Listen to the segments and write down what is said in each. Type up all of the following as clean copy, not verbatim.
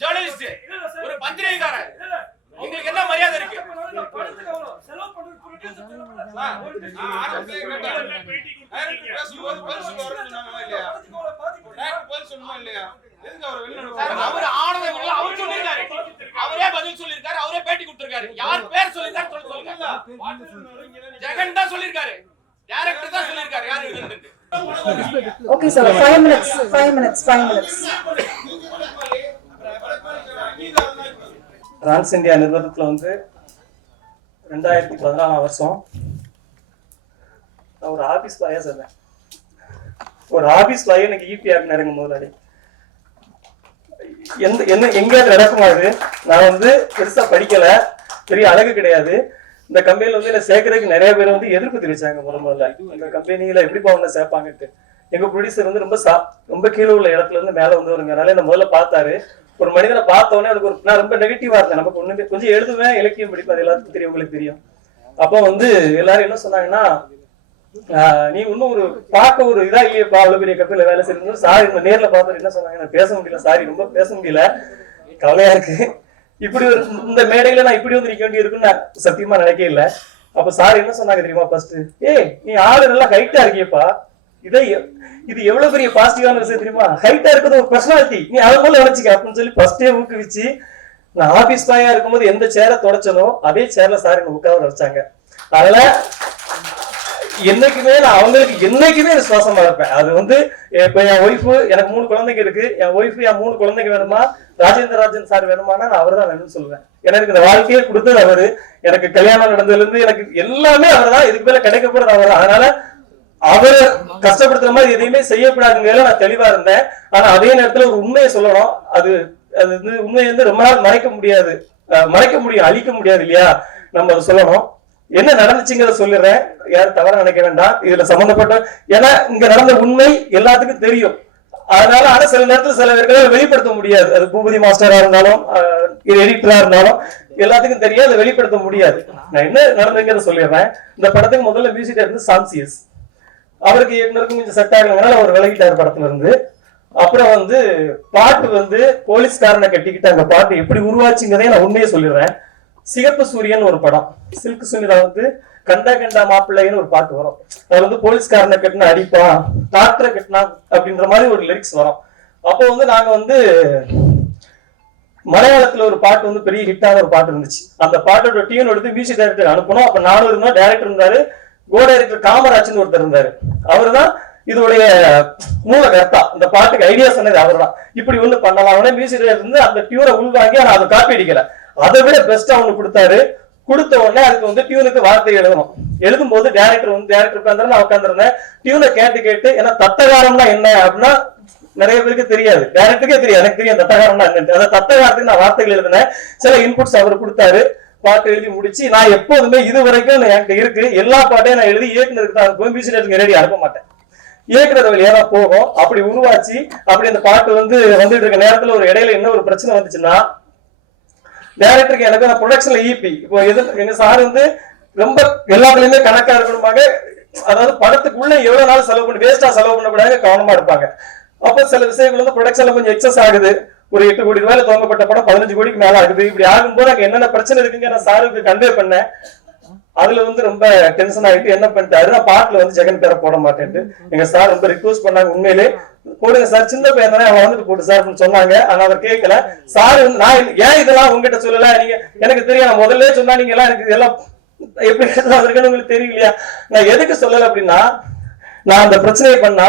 Journalist, ஒரு பத்திரிகைக்காரர், உங்களுக்கு என்ன மரியாதை இருக்கு? அவர் ஆனந்தம் அவர் சொல்லிருக்காரு, அவரே பதில் சொல்லிருக்காரு, அவரே பேட்டி கொடுத்திருக்காரு. யார் பேர் சொல்லிருக்காரு சொல்லுங்க. ஜெகன் தான் சொல்லிருக்காரு, டைரக்டர் தான் சொல்லிருக்காரு யார் எழுதுறது. Okay sir, 5 minutes. Trans India நிறுவனத்தில் வந்து 2014 வருஷம் நான் ஒரு ஆபீஸ் பாயா சொன்னேன். ஒரு ஆபீஸ் பாயா எனக்கு இபி ஆகினாருங்க முதலாளி. எங்கேயாவது நடக்குமாது? நான் வந்து பெருசா படிக்கல, பெரிய அழகு கிடையாது. இந்த கம்பெனில வந்து என்ன சேர்க்கறதுக்கு நிறைய பேர் வந்து எதிர்ப்பு தெரிவிச்சாங்க. முதல்ல இந்த கம்பெனியில எப்படிப்பா ஒண்ணு சேர்ப்பாங்கட்டு. எங்க ப்ரொடியூசர் வந்து ரொம்ப கீழே உள்ள இடத்துல இருந்து மேல வந்து வருங்கனால என்ன முதல்ல பார்த்தாரு. ஒரு மனிதனை பார்த்த உடனே எனக்கு நான் ரொம்ப நெகட்டிவா இருந்தேன். நமக்கு ஒண்ணுமே கொஞ்சம் எழுதுவேன், இலக்கியம் படிப்பேன், அது எல்லாத்துக்கும் தெரியும், உங்களுக்கு தெரியும். அப்போ வந்து எல்லாரும் என்ன சொன்னாங்கன்னா, நீ இன்னும் ஒரு பார்க்க ஒரு இதா இல்லையப்பா, அவ்வளவு பெரிய கம்பெனில வேலை செய்யணும். சாரி நேர்ல பார்த்துட்டு என்ன சொன்னாங்க, நான் பேச முடியல, சாரி ரொம்ப பேச முடியல, கவலையா இருக்கு. இப்படி ஒரு இந்த மேடையில நான் இப்படி வந்து நிக்க வேண்டி இருக்குன்னு நான் சத்தியமா நினைக்கவே இல்லை. அப்ப சார் என்ன சொன்னாங்க தெரியுமா? ஃபர்ஸ்ட், நீ ஆளு நல்லா ஹைட்டா இருக்கியப்பா, இது எவ்வளவு பெரிய பாசிட்டிவான விஷயம் தெரியுமா? ஹைட்டா இருக்கிறது ஒரு பர்சனாலிட்டி, நீ அதை போல நினைச்சுக்க அப்படின்னு சொல்லி ஃபர்ஸ்டே ஊக்குவிச்சு, நான் ஆபீஸ் பாயா இருக்கும்போது எந்த சேரை தொடச்சனோ அதே சேர்ல சார் என்ன உட்கார வச்சாங்க. அதனால என்னைக்குமே நான் அவங்களுக்கு என்னைக்குமே விசுவாசமா இருப்பேன். அது வந்து இப்ப என் ஒய்ஃபு, எனக்கு 3 குழந்தைங்க இருக்கு. என் ஒய்ஃபு என் 3 குழந்தைங்க வேணுமா, ராஜேந்திரராஜன் சார் வேணுமானா நான் அவர் தான் வேணும்னு சொல்லுவேன். எனக்கு இந்த வாழ்க்கையை கொடுத்தது அவரு, எனக்கு கல்யாணம் நடந்ததுல இருந்து எனக்கு எல்லாமே அவர் தான், இதுக்கு மேல கிடைக்க போறது அவர் தான். அதனால அவரை கஷ்டப்படுத்துற மாதிரி எதையுமே செய்யக்கூடாதுங்கிறத நான் தெளிவா இருந்தேன். ஆனா அதே நேரத்துல ஒரு உண்மையை சொல்லணும். அது வந்து உண்மையை வந்து ரொம்ப நாள் மறைக்க முடியும், அழிக்க முடியாது இல்லையா? நம்ம அதை சொல்லணும். என்ன நடந்துச்சுங்கிறத சொல்லிடுறேன், யாரும் தவற நினைக்க வேண்டாம். இதுல சம்பந்தப்பட்ட, ஏன்னா இங்க நடந்த உண்மை எல்லாத்துக்கும் தெரியும். அதனால ஆனா சில நேரத்துல சில பேர்களை வெளிப்படுத்த முடியாது. அது பூபதி மாஸ்டரா இருந்தாலும் எடிட்டரா இருந்தாலும் எல்லாத்துக்கும் தெரியும், அதை வெளிப்படுத்த முடியாது. நான் என்ன நடந்துங்கிறத சொல்லிடுறேன். இந்த படத்துக்கு முதல்ல மியூசிக் இருந்து சாம்சியஸ், அவருக்கு இயக்குனருக்கும் கொஞ்சம் செட் ஆகணுங்கனால அவர் விலகிட்டார் படத்துல இருந்து. அப்புறம் வந்து பாட்டு வந்து போலீஸ்காரனை கட்டிக்கிட்டு அந்த பாட்டு எப்படி உருவாச்சுங்கிறதே நான் உண்மையை சொல்லிடுறேன். சிகப்பு சூரியன் ஒரு படம், சில்க் சுமிதா வந்து கண்டா மாப்பிள்ளைன்னு ஒரு பாட்டு வரும். அது வந்து போலீஸ்காரனை கட்டினா அடிப்பான், டாக்டரை கட்டினா அப்படின்ற மாதிரி ஒரு லிரிக்ஸ் வரும். அப்போ வந்து நாங்க வந்து மலையாளத்துல ஒரு பாட்டு வந்து பெரிய ஹிட்டான ஒரு பாட்டு இருந்துச்சு. அந்த பாட்டோட டியூன் எடுத்து மியூசிக் டைரக்டர் அனுப்பணும். அப்ப நானும் இருந்தா, டைரக்டர் இருந்தாரு, கோ டைரக்டர் காமராஜ்னு ஒருத்தர் இருந்தாரு. அவரு தான் இதோடைய மூல கர்த்தா. இந்த பாட்டுக்கு ஐடியா சொன்னது அவர் தான். இப்படி ஒண்ணு பண்ணலாம், அவனே மியூசிக் டைரக்டர் இருந்து அந்த டியூனை உள்வாங்கி ஆனா அதை காப்பி அடிக்கல, அதை விட பெஸ்டா ஒண்ணு கொடுத்தாரு. கொடுத்த உடனே அதுக்கு வந்து டியூனுக்கு வார்த்தை எழுதணும். எழுதும் போது டைரக்டர் உட்காந்துருந்தேன், நான் உட்காந்துருந்தேன். டியூனை கேட்டு ஏன்னா தத்தகாரம்னா என்ன அப்படின்னா நிறைய பேருக்கு தெரியாது, டைரக்டருக்கே தெரியாது, எனக்கு தெரியும் தத்தகாரம்னா என்னன்னு. அந்த தத்தகாரத்துக்கு நான் வார்த்தைகள் எழுதினேன். சில இன்புட்ஸ் அவர் கொடுத்தாரு. பாட்டு எழுதி முடிச்சு நான் எப்போதுமே இது வரைக்கும் என்கிட்ட இருக்கு எல்லா பாட்டையும் நான் எழுதி இயக்குனருக்கு தான் அனுப்புவேன், மியூசிக் ரெடி அனுப்ப மாட்டேன். இயக்குனர் வழியா தான் போகும். அப்படி உருவாச்சு. அப்படி அந்த பாட்டு வந்து வந்துட்டு இருக்க நேரத்துல ஒரு இடையில என்ன ஒரு பிரச்சனை வந்துச்சுன்னா, டைரக்டருக்கு எனக்கு ப்ரொடக்ஷன்ல ஈபி இப்போ எங்க சார் வந்து ரொம்ப எல்லாத்துலயுமே கணக்கா இருக்கணுமாங்க. அதாவது படத்துக்குள்ள எவ்வளவு நாள் செலவு பண்ணி வேஸ்டா செலவு பண்ணக்கூடாது, கவனமா இருப்பாங்க. அப்ப சில விஷயங்கள் வந்து ப்ரொடக்ஷன்ல கொஞ்சம் எக்ஸஸ் ஆகுது. ஒரு 8 கோடி ரூபாயில துவங்கப்பட்ட படம் 15 கோடிக்கு மேல ஆகுது. இப்படி ஆகும்போது அங்க என்னென்ன பிரச்சனை இருக்குங்க நான் சாருக்கு கன்வே பண்ணேன். அதுல வந்து ரொம்ப டென்ஷன் ஆகிட்டு என்ன பண்ணிட்டாரு, நான் பாட்டுல வந்து ஜெகன் பேரை போட மாட்டேன்ட்டு எங்க சார் ரொம்ப ரிக்வஸ்ட் பண்ணாங்க. உண்மையிலே போடுங்க சார், சின்ன பையன் தானே, அவன் வந்துட்டு போட்டு சார் சொன்னாங்க. ஆனா அவர் கேட்கல. சார் வந்து நான் ஏன் இதெல்லாம் உங்ககிட்ட சொல்லல, நீங்க எனக்கு தெரியும், நான் முதல்ல சொன்னா நீங்க எல்லாம் எனக்கு இதெல்லாம் எப்படி இருக்குன்னு உங்களுக்கு தெரியலையா, நான் எதுக்கு சொல்லல அப்படின்னா, நான் அந்த பிரச்சனையை பண்ணா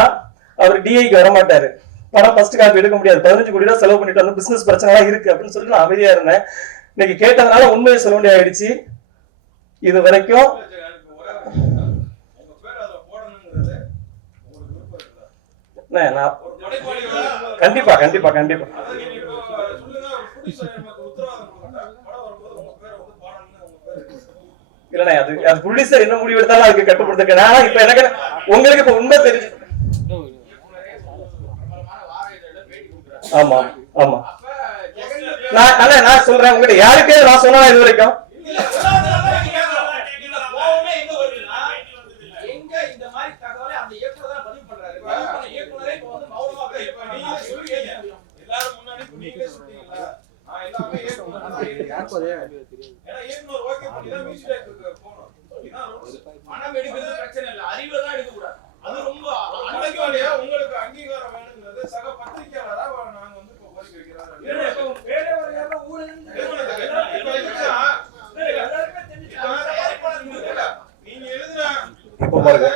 அவர் டிஐக்கு வர மாட்டாரு, படம் ஃபர்ஸ்ட் காப்பி எடுக்க முடியாது, 15 கோடி ரூபாய் செலவு பண்ணிட்டு வந்து பிசினஸ் பிரச்சனை எல்லாம் இருக்கு அப்படின்னு சொல்லிட்டு நான் அமைதியா இருந்தேன். இன்னைக்கு கேட்டதுனால உண்மையை சொல்ல வேண்டிய ஆயிடுச்சு. இது வரைக்கும் கண்டிப்பா கண்டிப்பா கண்டிப்பா இல்லண்ணா, அது ப்ரொடியூசர் என்ன முடிவு எடுத்தாலும் அதுக்கு கட்டுப்படுத்திருக்கேன். இப்ப எனக்கு உங்களுக்கு இப்ப உண்மை தெரிஞ்சு, ஆமா ஆமா நான் சொல்றேன் உங்ககிட்ட, யாருக்கே நான் சொன்னா இது வரைக்கும் எல்லாரும் முன்னாடி பணம் எடுக்கிறது பிரச்சனை இல்ல, அறிவுல தான் எடுக்க கூடாது. அது ரொம்ப உங்களுக்கு அங்கீகாரம் வேணுங்கிறது சக பத்திரிகையாளரா நாங்க வந்து கோரிக்கை வைக்கிறோம். நீங்க எழுதுன இப்ப பாருங்க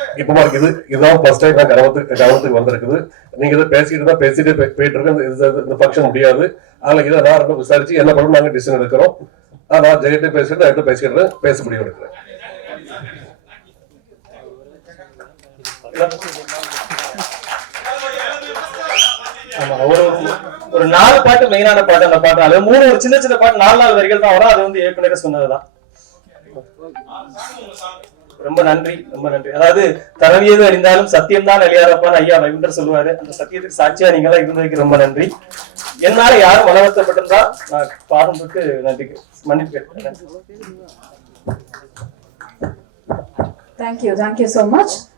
இதுதான் ஃபர்ஸ்ட் டைம் நான் கவனத்துக்கு வந்திருக்குது. நீங்க இதை பேசிட்டு போயிட்டு இருக்கு. இந்த ஃபங்க்ஷன் முடியாது. அதனால இதை நான் விசாரிச்சு என்ன பண்ணணும் நாங்க டிசிஷன் எடுக்கிறோம். நான் ஜெயிட்டு பேசிட்டு பேச முடியும் எடுக்கிறேன். ஆமா, ஒரு 4 பாட்டு மெயினான பாட்டு. அந்த பாட்டு அது 3 ஒரு சின்ன சின்ன பாட்டு 4 வரிகள் தான் வரும். அது வந்து ஏற்கனவே சொன்னதுதான். ரொம்ப நன்றி, ரொம்ப நன்றி. அதாவது தரவியது அறிந்தாலும் சத்தியம் தான் அழியாதப்பான்னு ஐயா வைகுண்டர் சொல்லுவாரு. அந்த சத்தியத்துக்கு சாட்சியா நீங்களா இருந்ததுக்கு ரொம்ப நன்றி. என்னால யாரும் மனவர்த்தப்பட்டிருந்தா நான் பாதம் தொட்டு நன்றி மன்னிப்பு கேட்கிறேன். Thank you so much.